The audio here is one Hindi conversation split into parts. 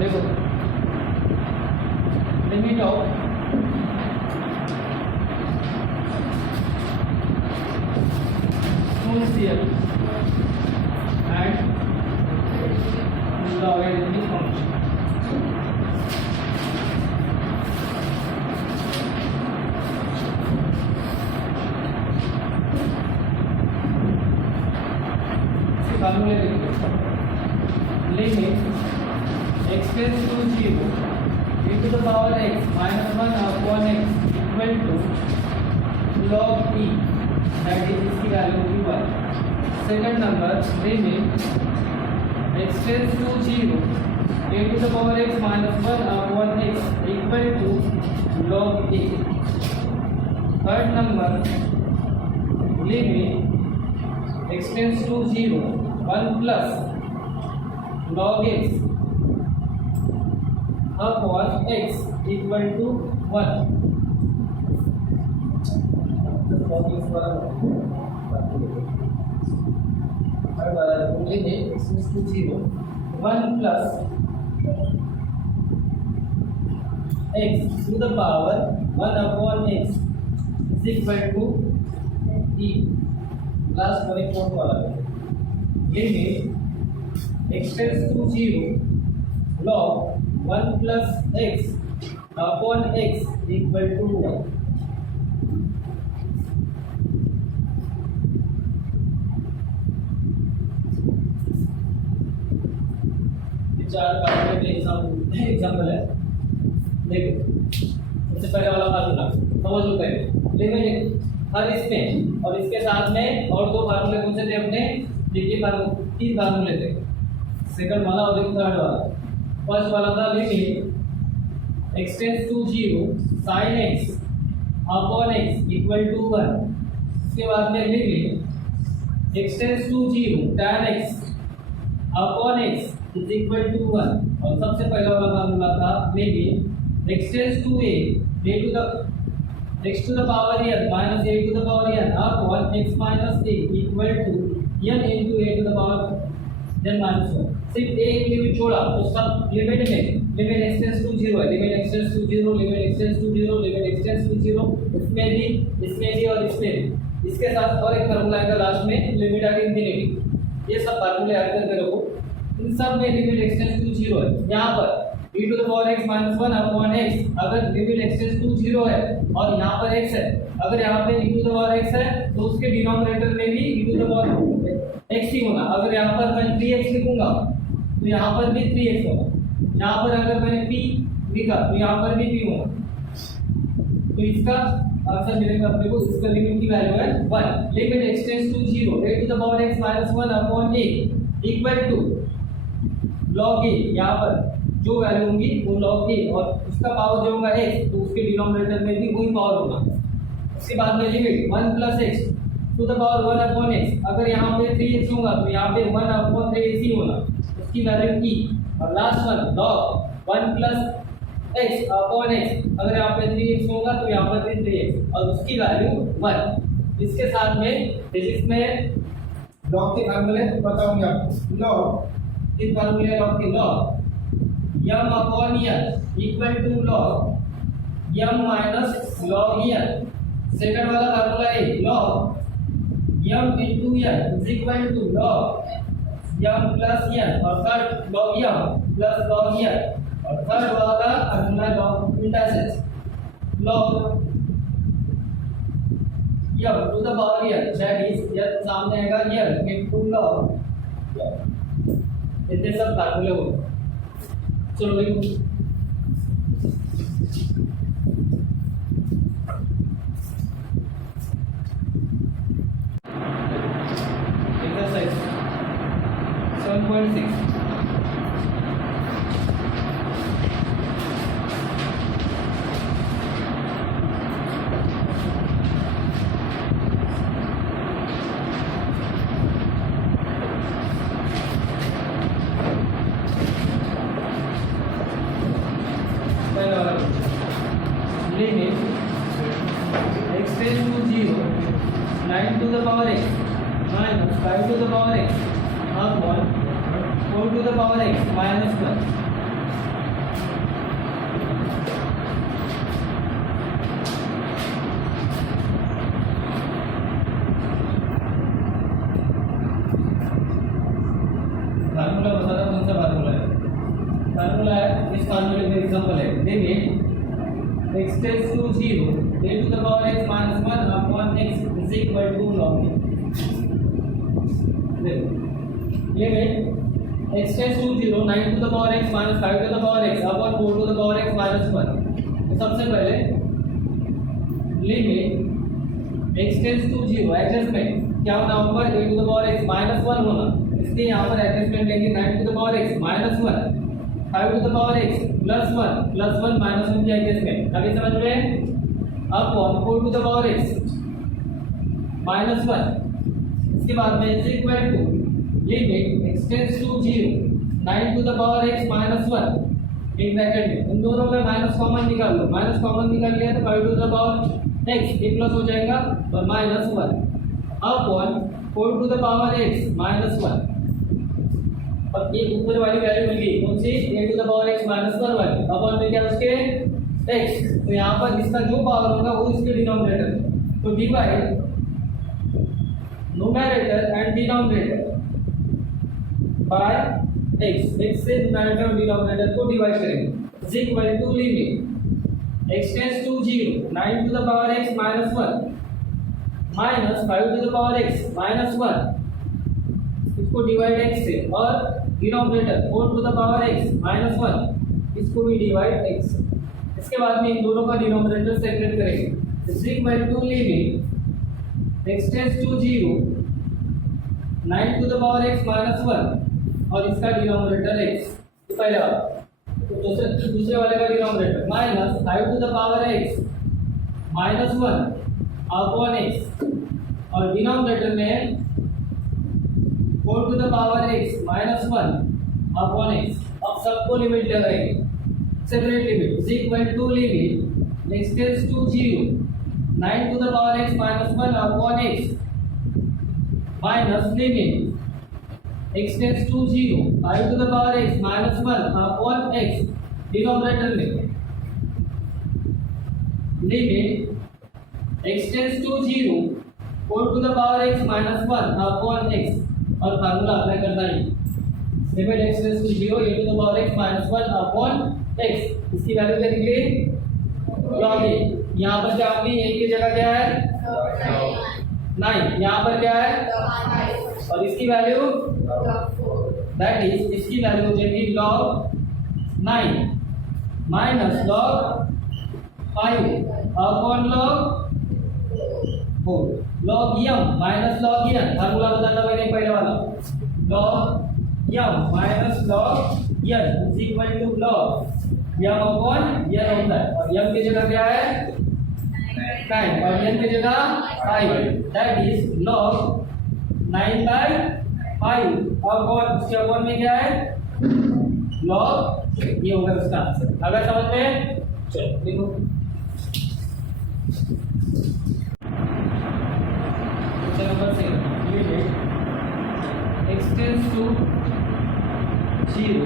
देखो limit of exponential and logarithmic function. फार्मूले लिखो limit x tends to 0 e to the power x minus 1 upon x equal to log e, that is इसकी वैल्यू होगी 1. Second number limit x tends to 0 e to the power x minus 1 upon x equal to log e. Third number limit x tends to 0 1 plus log x upon x equal to 1. Limit x tends to 0 1 plus x to the power 1 upon x is equal to e. Last one एक फोर्थ वाला है limit x tends to 0 log 1 plus x upon x equal to 1. चार फार्मूले के एग्जांपल है. देखो सबसे पहले वाला फार्मूला समझ लो पहले. लिमिट हर इसमें और इसके साथ में और दो फार्मूले कौन से थे अपने? देखिए तीन फार्मूले थे. सेकंड वाला और एक थर्ड वाला. फर्स्ट वाला था limit x tends to 0 sin x upon x equal to 1. इसके बाद में limit x tends to 0 tan x upon x is equal to 1. और सबसे पहला वाला फार्मूला था limit x tends to a x to the power n minus a to the power n upon x minus a equal to n into a to the power n minus 1. सिर्फ एक लिमिट छोड़ा तो सब लिमिट में लिमिट x टेंड्स टू 0 है. Limit x tends to 0 limit x tends to 0 limit x tends to 0 इसमें भी और इसमें भी. इसके साथ और एक फार्मूला आएगा लास्ट में लिमिट एट इंफिनिटी. ये सब फार्मूले ऐड करके रखो. इन सब में लिमिट x टेंड्स टू 0 है. यहाँ पर e to the power x minus 1 upon x अगर लिमिट x टेंड्स टू 0 है और यहाँ पर x है. अगर यहाँ पे e to the power x है तो उसके डिनोमिनेटर में भी e to the power x ही होना. अगर यहाँ पर मैं 3x लिखूंगा तो यहाँ पर भी 3x होगा. यहाँ पर अगर मैंने p लिखा तो यहाँ पर भी p होगा. तो इसका आंसर मिलेगा अपने को. इसका लिमिट की वैल्यू है 1. Limit x tends to 0 a to the power x minus 1 upon a equal to log a. यहाँ पर जो वैल्यू होगी वो log a और उसका पावर जो होगा x तो उसके डिनोमिनेटर में भी वही पावर होगा. उसके बाद में limit 1 plus x to the power 1 upon x. अगर यहाँ पे 3x होगा तो यहाँ पे 1 upon 3x ही होना. उसकी वैल्यू e. और last one log 1 plus x upon x. अगर यहाँ पे 3x होगा तो यहाँ पर भी 3x और उसकी वैल्यू 1. इसके साथ में फिजिक्स में log के फार्मूले बताऊंगा आपको. log इस फार्मूले log के log m upon n equal to log m minus log n. Second वाला फार्मूला है log m into n is equal to log m plus n और third log m plus log n और थर्ड वाला formula log intersect log m to the power n that is n सामने आएगा n into log. इतने सब फार्मूले होंगे. चलो लिखो exercise 7.6. Limit x tends to 0 9 to the power x minus 5 to the power x upon 4 to the power x minus 1. Example है, limit x tends to 0 a to the power x minus 1 upon x is equal to log a. Limit x tends to 0 9 to the power x minus 5 to the power x upon 4 to the power x minus 1. तो सबसे पहले limit x tends to 0 adjustment क्या होना ऊपर a to the power x minus 1 होना, इसलिए यहाँ पर एडजस्टमेंट लेंगे 9 to the power x minus 1 5 to the power x plus 1 minus 1 की एडजस्टमेंट अभी समझ में। अब 4 to the power x minus 1, इसके बाद में is equal to limit x tends to 0 9 to the power x minus 1 एक ब्रैकेट में इन दोनों में माइनस कॉमन निकाल लो, माइनस कॉमन निकाल लिया तो 5 to the power x ये प्लस हो जाएगा और minus 1 upon 4 to the power x minus 1। अब ये ऊपर वाली वैल्यू मिल गई कौन सी a to the power x minus 1 वाली अपॉन में क्या उसके x, तो यहाँ पर इसका जो पावर होगा वो इसके डिनोमिनेटर, तो divide numerator and denominator by x से न्यूमरेटर और डिनोमिनेटर को डिवाइड करेंगे is equal to limit x tends to 0 9 to the power x minus 1 minus 5 to the power x minus 1 इसको डिवाइड x से और denominator 4 to the power x minus 1 इसको भी डिवाइड x। इसके बाद में इन दोनों का डिनोमिनेटर सेपरेट करेंगे is equal to limit x tends to 0 9 to the power x minus 1 और इसका डिनोमिनेटर x, पहले वाला तो दूसरे वाले का denominator minus 5 to the power x minus 1 upon x और डिनोमिनेटर में 4 to the power x minus 1 upon x। अब सबको लिमिट लगाएंगे separate limit is equal to limit x tends to 0 9 to the power x minus 1 upon x minus limit x tends to 0 5 to the power x minus 1 upon x denominator में limit x tends to 0 4 to the power x minus 1 upon x और फार्मूला अप्लाई करना है limit x tends to 0 a to the power x minus 1 upon x, इसकी वैल्यू क्या निकली log a। यहाँ पर क्या होगी a की जगह क्या है 9, यहाँ पर क्या है और इसकी वैल्यू दैट इज इसकी वैल्यू हो जाएगी log 9 minus log 5 upon log 4 log m minus log n formula बताना मैंने पहले वाला log m minus log n is equal to log m upon n होता है और m की जगह क्या है 9 और n की जगह 5 that is log 9 by 5 upon इसके अपॉन में क्या है log, ये होगा इसका आंसर। अगर समझ में चलो देखो नंबर से limit x tends to 0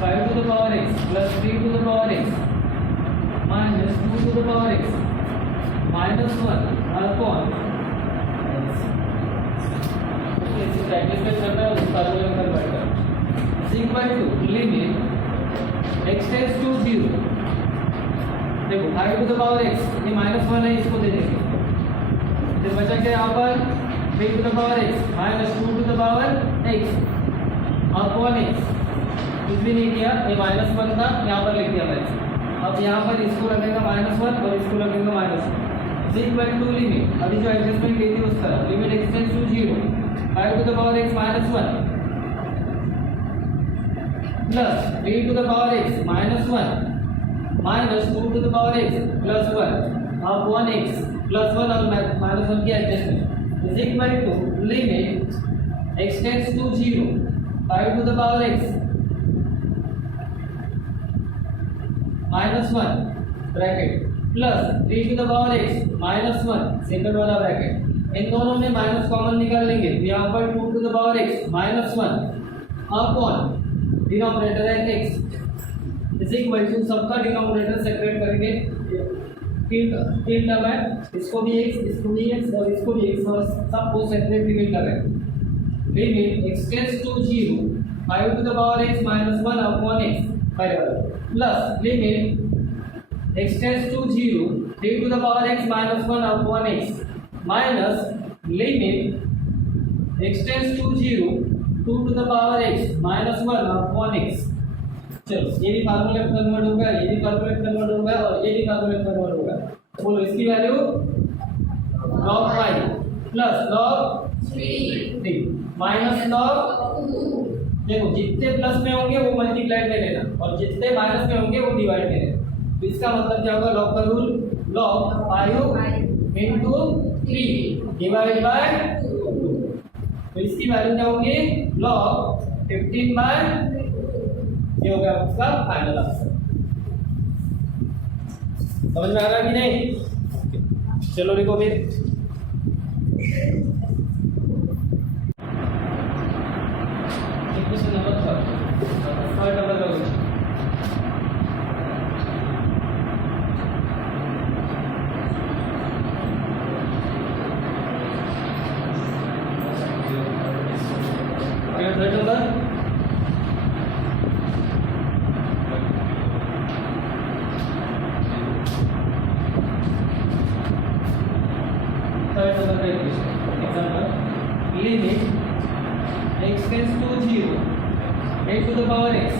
5 to the power x plus 3 to the power x minus 2 to the power x minus 1 upon x। इसे प्रैक्टिस करना है उस फार्मूले में कन्वर्ट करना is equal to limit x tends to 0 देखो 5 to the power x ये -1 है इसको दे देंगे फिर बचा क्या यहाँ पर 3 to the power x minus 2 to the power x upon x, कुछ भी नहीं किया ये -1 था यहाँ पर लिख दिया मैंने। अब यहाँ पर इसको लगेगा -1 और इसको लगेगा -1 इज इक्वल टू लिमिट अभी जो एडजस्टमेंट की थी उस तरह limit x tends to 0 5 to the power x minus 1 plus 3 to the power x minus 1 minus 2 to the power x plus 1 upon x plus 1 और -1 की adjustment is equal to limit x tends to 0 5 to the power x minus 1 bracket plus 3 to the power x minus 1 second वाला ब्रैकेट इन दोनों में माइनस कॉमन निकाल लेंगे तो यहाँ पर 2 to the power x minus 1 upon denominator है x इज इक्वल टू सबका डिनोमिनेटर सेपरेट करके तीन टर्म है इसको भी x इसको भी x और इसको भी x और सबको सेपरेट लिमिट लगाएं। Limit x tends to 0 5 to the power x minus 1 upon x plus limit x tends to 0 3 to the power x minus 1 upon x minus limit x tends to 0 2 to the power x minus 1 upon x। चलो ये भी फार्मूला में कन्वर्ट होगा, ये भी फार्मूला में कन्वर्ट होगा और ये भी फार्मूला में कन्वर्ट होगा। तो बोलो इसकी value log 5 plus log 3 minus log 2। देखो जितने प्लस में होंगे वो मल्टीप्लाई में लेना और जितने माइनस में होंगे वो डिवाइड में लेना। तो इसका मतलब क्या होगा, लॉग का rule log 5 into 3 divide by 2। तो इसकी वैल्यू क्या होगी log 15 बाय, ये हो गया उसका फाइनल आंसर। समझ में आ रहा कि नहीं? चलो लिखो फिर। क्वेश्चन नंबर 3 नंबर का question. Third number limit x tends to 0 a to the power x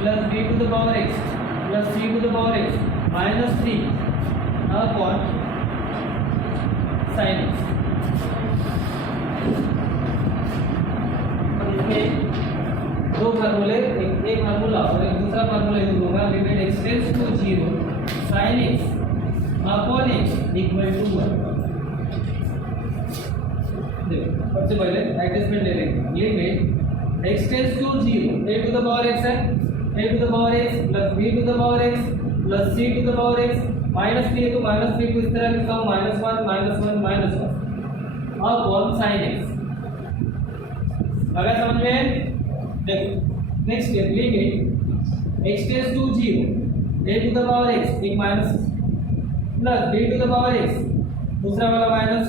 plus b to the power x plus c to the power x minus 3 upon sin x। इसमें दो फार्मूले, एक फार्मूला और एक दूसरा फार्मूला यूज होगा। लिमिट x tends to 0 sin x upon x equal to 1। सबसे पहले एडजस्टमेंट ले लेंगे। Limit x tends to 0 a to the power x है, a to the power x plus b to the power x plus c to the power x minus 3 तो माइनस 3 को इस तरह लिखता हूँ -1 अपॉन sin x। अगर समझ में देखो next step, limit x tends to 0 a to the power x एक minus plus b to the power x दूसरा वाला minus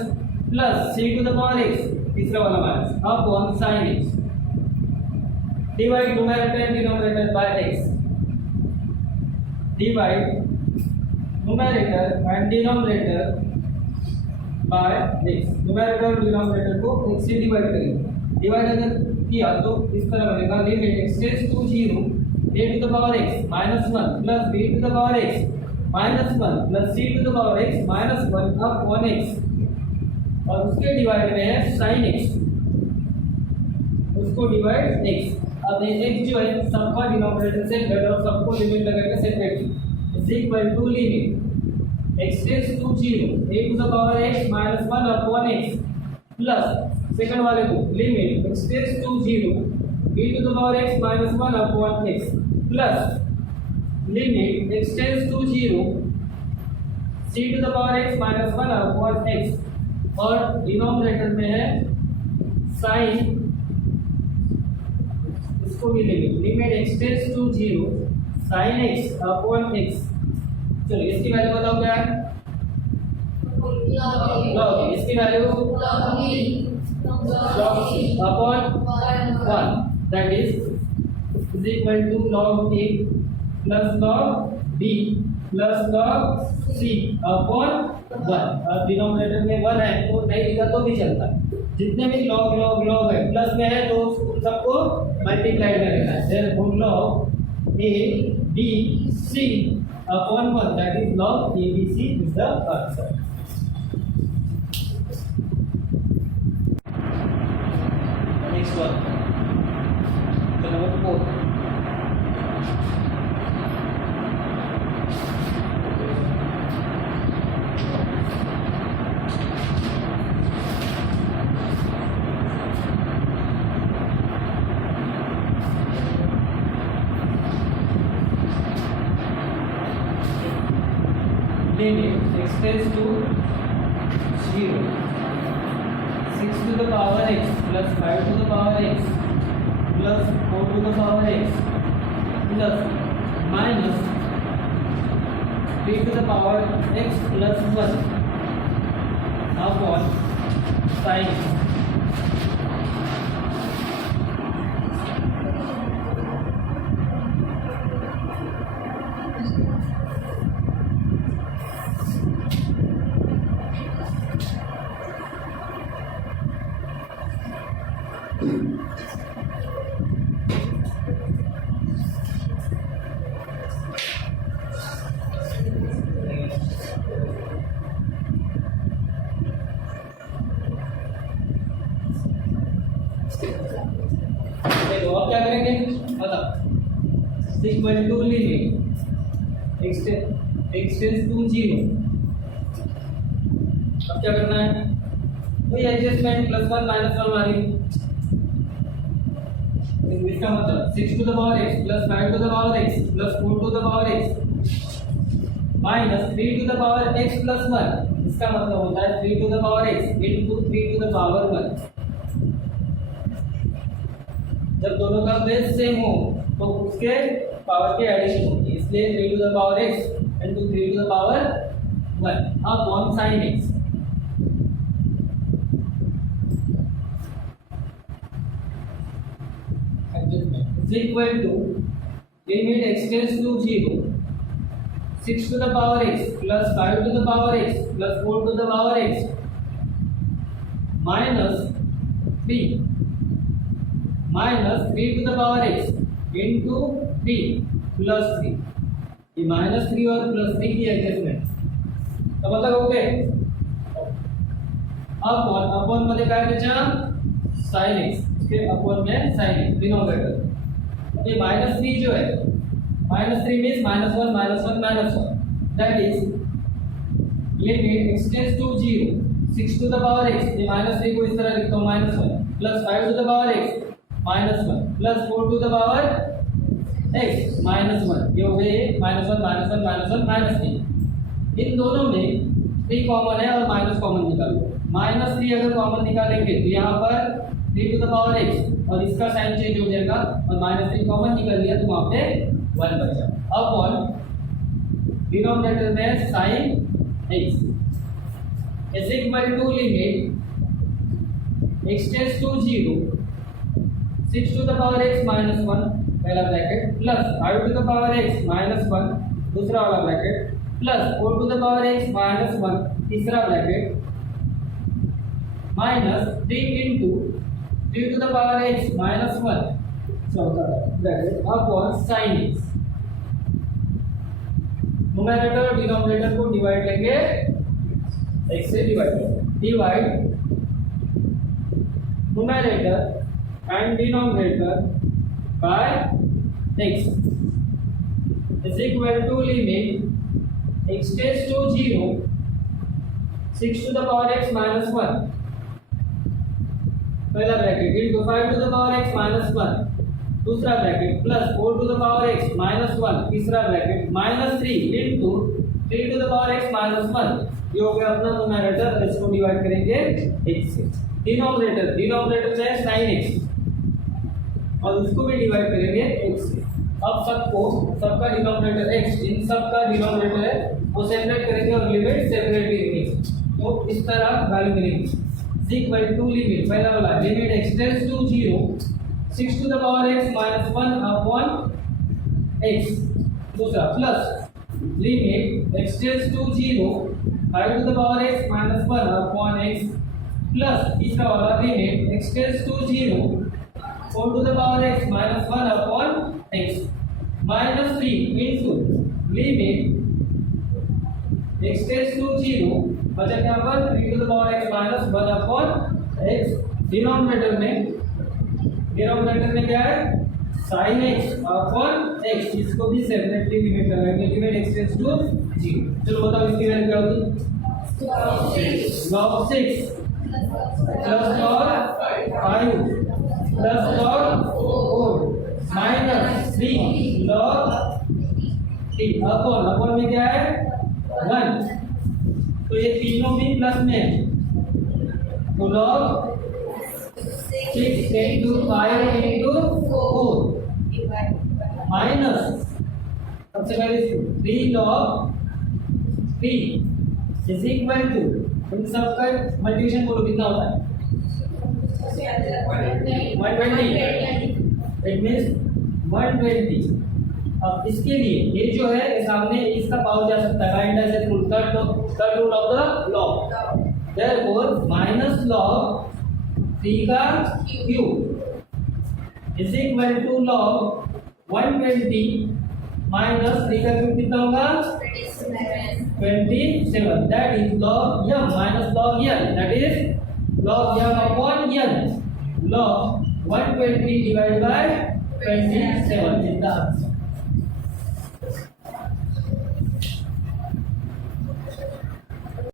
plus c to the power x तीसरा वाला minus upon sin x। Divide numerator and denominator by x। Divide numerator and denominator by x। Numerator और डिनोमिनेटर को x से डिवाइड करेंगे। डिवाइड अगर किया तो इस तरह बनेगा limit x tends to 0 a to the power x -1 plus b to the power x -1 plus c to the power x -1 upon x और उसके डिवाइड में है sin x, उसको डिवाइड x। अब ये x जो है सबका डिनोमिनेटर से ग्रेटर और सबको लिमिट लगा के separate is equal to limit x tends to 0 a to the power x -1 upon x plus second वाले को limit x tends to 0 b to the power x -1 upon x plus limit x tends to 0 c to the power x -1 upon x और डिनोमिनेटर में है sin, इसको भी limit x tends to 0 sin x upon x। चलो इसकी वैल्यू बताओ क्या है, log। इसकी value log upon 1 that is equal to log a plus log b plus log c upon 1। अब डिनोमिनेटर में 1 है तो नहीं लिखा तो भी चलता है। जितने भी log है प्लस में है तो उन सबको मल्टीप्लाई में लेना है। Therefore log a b c upon 1 that is log a b c is the answer. Next one तो number 4। limit x tends to 0 6 to the power x plus 5 to the power x plus 4 to the power x plus minus 3 to the power x plus 1 upon sin x। Equal to limit x tends to 0। अब क्या करना है, वही एडजस्टमेंट +1 -1 वाली। इसका मतलब 6 to the power x plus 5 to the power x plus 4 to the power x minus 3 to the power x plus 1। इसका मतलब होता है 3 to the power x into 3 to the power 1। जब दोनों का बेस सेम हो तो उसके पावर के एडिशन होगी, इसलिए 3 to the power x into 3 to the power 1 upon sin x। is equal to limit x tends to 0 6 to the power x plus 5 to the power x plus 4 to the power x minus 3 to the power x into 3 plus 3। ये -3 और +3 की एडजस्टमेंट तो मतलब ओके। अब अपॉन मध्ये काय त्याच्या sin x के अपॉन में sin x डिनोमिनेटर। ये -3 जो है -3 means -1 -1 that is limit x tends to 0 6 to the power x। ये -3 को इस तरह लिखता हूं -1 plus 5 to the power x -1 plus 4 to the power x -1। ये हो गए -1 -3। इन दोनों में 3 कॉमन है और माइनस कॉमन निकालो। -3 अगर कॉमन निकालेंगे तो यहाँ पर 3 टू द पावर x और इसका साइन चेंज हो जाएगा और -3 कॉमन निकल लिया तो वहां पे 1 बचा। अपॉन डिनोमिनेटर में sin x is equal to limit x tends to 0 6 to the power x -1 पहला bracket plus 5 to the power x -1 दूसरा वाला bracket plus 4 to the power x -1 तीसरा bracket minus 3 into 3 to the power x -1 चौथा bracket upon sin x। Numerator और डिनोमिनेटर को डिवाइड लेंगे x से divide numerator and denominator by x is equal to limit x tends to 0 6 to the power x -1 पहला bracket into 5 to the power x -1 दूसरा bracket plus 4 to the power x -1 तीसरा bracket -3 into 3 to the power x -1। ये हो गया अपना न्यूमरेटर। इसको डिवाइड करेंगे x से। डिनोमिनेटर से sin x और उसको भी डिवाइड करेंगे x से। अब सबका डिनोमिनेटर x इन सबका डिनोमिनेटर है वो सेपरेट करेंगे और लिमिट सेपरेटली रखेंगे। तो इस तरह वैल्यू मिलेगी इक्वल टू लिमिट पहला वाला limit x tends to 0 6 to the power x -1 upon x दूसरा plus limit x tends to 0 5 to the power x -1 upon x plus तीसरा वाला limit x tends to 0 4 to the power x -1 upon x -3 into limit x tends to 0 बचा क्या पर 3 to the power x -1 upon x। Denominator में क्या है sin x अपॉन x। इसको भी सेपरेटली लिमिट लगाएंगे लिमिट x टेंड्स टू 0। चलो बताओ इसकी वैल्यू क्या होगी log 6 plus log 5 plus log 4 minus 3 log 3 upon में क्या है 1। तो ये तीनों भी प्लस में है तो log 6 into 5 into 4 माइनस सबसे पहले 3 log 3 इज इक्वल टू इन सब का मल्टीप्लिकेशन बोलो कितना होता है 120। It means 120। अब इसके लिए ये जो है सामने इसका पावर जा सकता है kind as a rule third rule of the log therefore minus log 3 का cube is equal to log 120 minus 3 का क्यूब कितना होगा 27 that is log m minus log n that is log m upon n log 120 divided by 27 is the answer.